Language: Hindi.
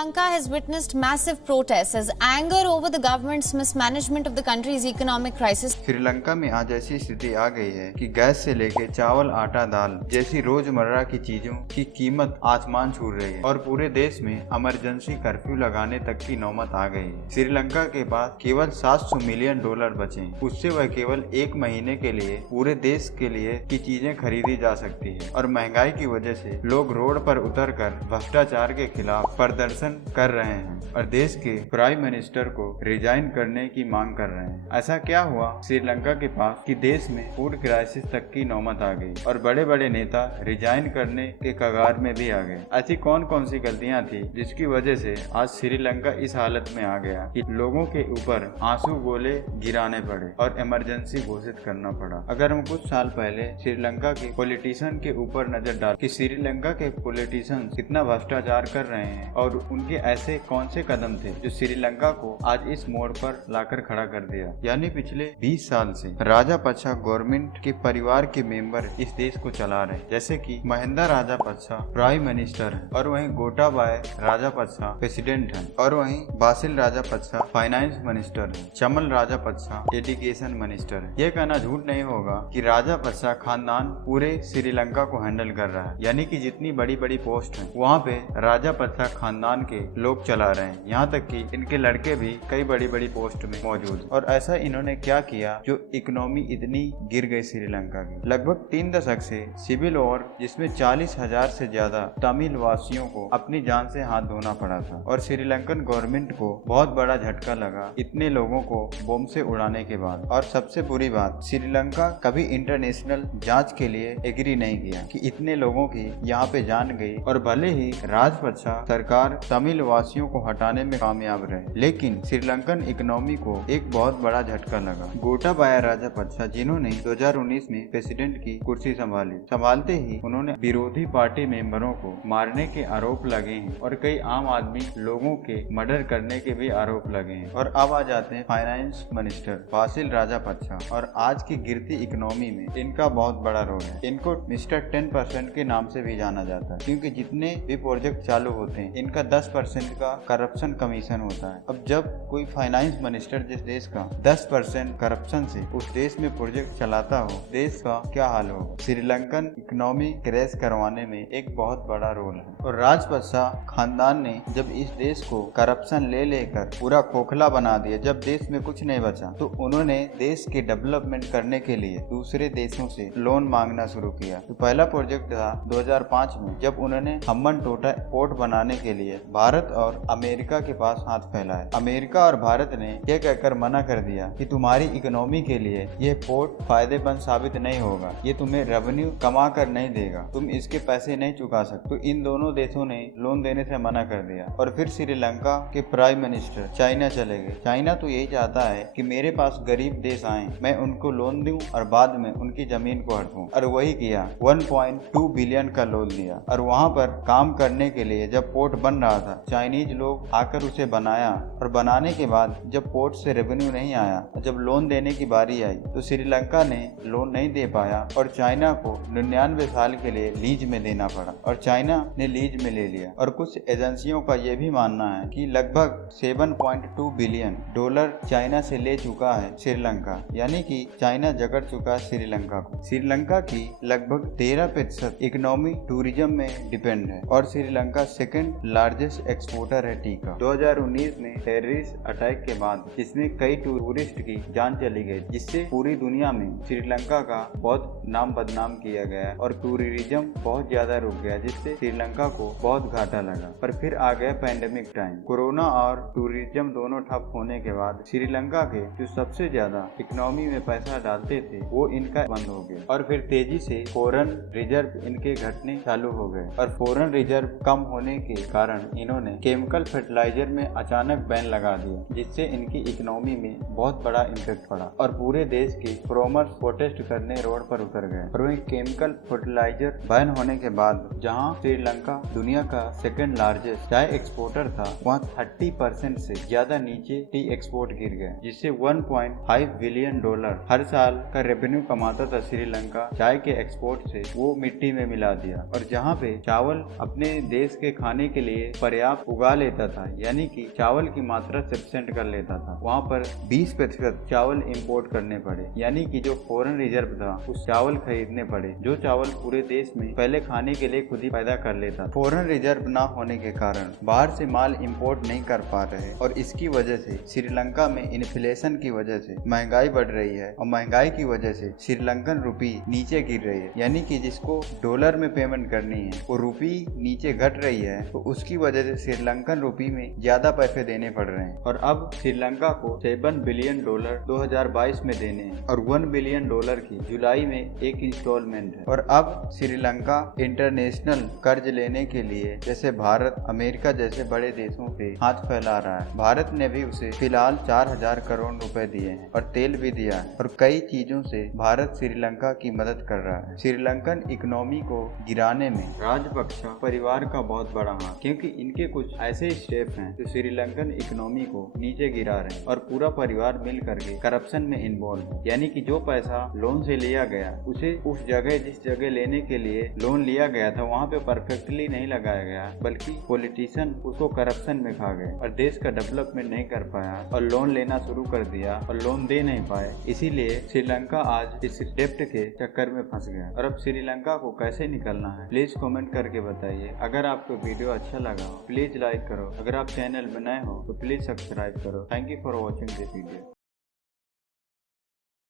Lanka has witnessed massive protests as anger over the government's mismanagement of the country's economic crisis. Sri Lanka में आज ऐसी स्थिति आ गई है कि गैस से लेके चावल, आटा, दाल जैसी रोजमर्रा की चीजों की कीमत आसमान छू रही है और पूरे देश में इमरजेंसी कर्फ्यू लगाने तक की नौबत आ गई है। श्रीलंका के पास केवल $700 मिलियन बचे हैं, उससे वह केवल एक महीने के लिए पूरे देश के लिए की चीजें खरीदी जा सकती है और महंगाई की वजह से लोग रोड पर उतरकर भ्रष्टाचार के खिलाफ प्रदर्शन कर रहे हैं और देश के प्राइम मिनिस्टर को रिजाइन करने की मांग कर रहे हैं। ऐसा क्या हुआ श्रीलंका के पास कि देश में फूड क्राइसिस तक की नौबत आ गई और बड़े बड़े नेता रिजाइन करने के कगार में भी आ गए। ऐसी कौन कौन सी गलतियां थी जिसकी वजह से आज श्रीलंका इस हालत में आ गया कि लोगों के ऊपर आंसू गोले गिराने पड़े और इमरजेंसी घोषित करना पड़ा। अगर हम कुछ साल पहले श्रीलंका के पॉलिटिशियन के ऊपर नजर डाल कि श्रीलंका के पॉलिटिशियन कितना भ्रष्टाचार कर रहे हैं और उनके ऐसे कौन से कदम थे जो श्रीलंका को आज इस मोड़ पर लाकर खड़ा कर दिया। यानी पिछले 20 साल से राजापक्सा गवर्नमेंट के परिवार के मेंबर इस देश को चला रहे हैं, जैसे कि महिंदा राजापक्सा प्राइम मिनिस्टर है और वहीं गोटाबाया राजापक्सा प्रेसिडेंट है और वहीं बासिल राजापक्सा फाइनेंस मिनिस्टर है, चमल राजापक्सा एजुकेशन मिनिस्टर है। ये कहना झूठ नहीं होगा कि राजापक्सा खानदान पूरे श्रीलंका को हैंडल कर रहा है, यानी कि जितनी बड़ी बड़ी पोस्ट है वहाँ पे राजापक्सा खानदान के लोग चला रहे हैं। यहाँ तक कि इनके लड़के भी कई बड़ी बड़ी पोस्ट में मौजूद। और ऐसा इन्होंने क्या किया जो इकोनॉमी इतनी गिर गई श्रीलंका की। लगभग 3 दशक से सिविल वॉर जिसमें 40,000 से ज्यादा तमिल वासियों को अपनी जान से हाथ धोना पड़ा था और श्रीलंकन गवर्नमेंट को बहुत बड़ा झटका लगा इतने लोगों को बम से उड़ाने के बाद। और सबसे बुरी बात, श्रीलंका कभी इंटरनेशनल जांच के लिए एग्री नहीं किया कि इतने लोगों की यहाँ पे जान गई और भले ही राजपक्सा सरकार तमिल वासियों को हटाने में कामयाब रहे, लेकिन श्रीलंकन इकोनॉमी को एक बहुत बड़ा झटका लगा। गोटाबाया राजापक्सा जिन्होंने 2019 में प्रेसिडेंट की कुर्सी संभालते ही उन्होंने विरोधी पार्टी मेंबरों को मारने के आरोप लगे हैं और कई आम आदमी लोगों के मर्डर करने के भी आरोप लगे हैं। और अब आ जाते हैं फाइनेंस मिनिस्टर बासिल राजापक्सा और आज की गिरती इकोनॉमी में इनका बहुत बड़ा रोल है। इनको मिस्टर 10% के नाम से भी जाना जाता है क्योंकि जितने भी प्रोजेक्ट चालू होते हैं इनका 10% का करप्शन कमीशन होता है। अब जब कोई फाइनेंस मिनिस्टर जिस देश का 10% करप्शन से उस देश में प्रोजेक्ट चलाता हो, देश का क्या हाल हो। श्रीलंकन इकोनॉमी क्रैश करवाने में एक बहुत बड़ा रोल है। और राजपक्सा खानदान ने जब इस देश को करप्शन ले लेकर पूरा खोखला बना दिया, जब देश में कुछ नहीं बचा, तो उन्होंने देश के डेवलपमेंट करने के लिए दूसरे देशों से लोन मांगना शुरू किया। तो पहला प्रोजेक्ट था 2005 में जब उन्होंने हम्बन टोटा पोर्ट बनाने के लिए भारत और अमेरिका के पास हाथ फैलाया। अमेरिका और भारत ने यह कहकर मना कर दिया कि तुम्हारी इकोनॉमी के लिए यह पोर्ट फायदेमंद साबित नहीं होगा, ये तुम्हें रेवेन्यू कमा कर नहीं देगा, तुम इसके पैसे नहीं चुका सकते। तो इन दोनों देशों ने लोन देने से मना कर दिया और फिर श्रीलंका के प्राइम मिनिस्टर चाइना चले गए। चाइना तो यही चाहता है कि मेरे पास गरीब देश आए, मैं उनको लोन दूं और बाद में उनकी जमीन को हड़पूं, और वही किया। 1.2 बिलियन का लोन दिया और वहाँ पर काम करने के लिए जब पोर्ट बन रहा था चाइनीज लोग आकर उसे बनाया और बनाने के बाद जब पोर्ट से रेवेन्यू नहीं आया, जब लोन देने की बारी आई तो श्रीलंका ने लोन नहीं दे पाया और चाइना को 99 साल के लिए लीज में देना पड़ा और चाइना ने लीज में ले लिया। और कुछ एजेंसियों का यह भी मानना है कि लगभग $7.2 बिलियन चाइना से ले चुका है श्रीलंका, यानी कि चाइना जकड़ चुका है श्रीलंका को। श्रीलंका की लगभग 13% इकोनॉमी टूरिज्म में डिपेंड है और श्रीलंका सेकंड लार्जेस्ट एक्सपोर्टर है टी का। 2019 में टेररिस्ट अटैक के बाद इसमें कई टूरिस्ट की जान चली गई, जिससे पूरी दुनिया में श्रीलंका का बहुत नाम बदनाम किया गया और टूरिज्म बहुत ज्यादा रुक गया, जिससे श्रीलंका को बहुत घाटा लगा। पर फिर आ गया पैंडेमिक टाइम। कोरोना और टूरिज्म दोनों ठप होने के बाद श्रीलंका के जो सबसे ज्यादा इकोनॉमी में पैसा डालते थे वो इनका बंद हो गया और फिर तेजी से फॉरेन रिजर्व इनके घटने चालू हो गए। और फॉरेन रिजर्व कम होने के कारण इन्होंने केमिकल फर्टिलाइजर में अचानक बैन लगा दिया, जिससे इनकी इकोनॉमी में बहुत बड़ा इम्पैक्ट पड़ा और पूरे देश के फार्मर्स प्रोटेस्ट करने रोड पर उतर गए। और वही केमिकल फर्टिलाइजर बैन होने के बाद जहां श्रीलंका दुनिया का सेकंड लार्जेस्ट चाय एक्सपोर्टर था, वहां 30% से ज्यादा नीचे टी एक्सपोर्ट गिर गए, जिससे $1.5 बिलियन हर साल का रेवेन्यू कमाता था श्रीलंका चाय के एक्सपोर्ट से, वो मिट्टी में मिला दिया। और जहाँ पे चावल अपने देश के खाने के लिए पर्याप्त उगा लेता था, यानी कि चावल की मात्रा सफिशिएंट कर लेता था, वहाँ पर 20% चावल इंपोर्ट करने पड़े, यानी कि जो फॉरेन रिजर्व था उस चावल खरीदने पड़े, जो चावल पूरे देश में पहले खाने के लिए खुद ही पैदा कर लेता। फॉरेन रिजर्व न होने के कारण बाहर से माल इंपोर्ट नहीं कर पा रहे और इसकी वजह से श्रीलंका में इन्फ्लेशन की वजह से महंगाई बढ़ रही है और महंगाई की वजह से श्रीलंकन रुपी नीचे गिर रही है, यानी कि जिसको डॉलर में पेमेंट करनी है वो रुपी नीचे घट रही है, तो उसकी वजह से श्रीलंकन रुपी में ज्यादा पैसे देने पड़ रहे हैं। और अब श्रीलंका को $7 बिलियन 2022 में देने हैं और $1 बिलियन की जुलाई में एक इंस्टॉलमेंट है। और अब श्रीलंका इंटरनेशनल कर्ज लेने के लिए जैसे भारत, अमेरिका जैसे बड़े देशों से हाथ फैला रहा है। भारत ने भी उसे फिलहाल 4000 करोड़ रुपए दिए हैं और तेल भी दिया है और कई चीजों से भारत श्रीलंका की मदद कर रहा है। श्रीलंकन इकोनॉमी को गिराने में राजपक्ष परिवार का बहुत बड़ा हाथ, क्योंकि इनके कुछ ऐसे स्टेप हैं जो श्रीलंकन इकोनॉमी को नीचे गिरा रहे हैं और पूरा परिवार मिल करके करप्शन में इन्वॉल्व है, यानी कि जो पैसा लोन से लिया गया उसे उस जगह जिस जगह लेने के लिए लोन लिया गया था वहाँ पे परफेक्टली नहीं लगाया गया, बल्कि पॉलिटिशियन उसको करप्शन में खा गए और देश का डेवलपमेंट नहीं कर पाया और लोन लेना शुरू कर दिया और लोन दे नहीं पाए। इसीलिए श्रीलंका आज इस डेप्ट के चक्कर में फंस गया और अब श्रीलंका को कैसे निकलना है प्लीज कमेंट करके बताइए। अगर आपको वीडियो अच्छा लगा हो प्लीज लाइक करो, अगर आप चैनल में नए हो तो प्लीज सब्सक्राइब करो। Thank you for watching this video.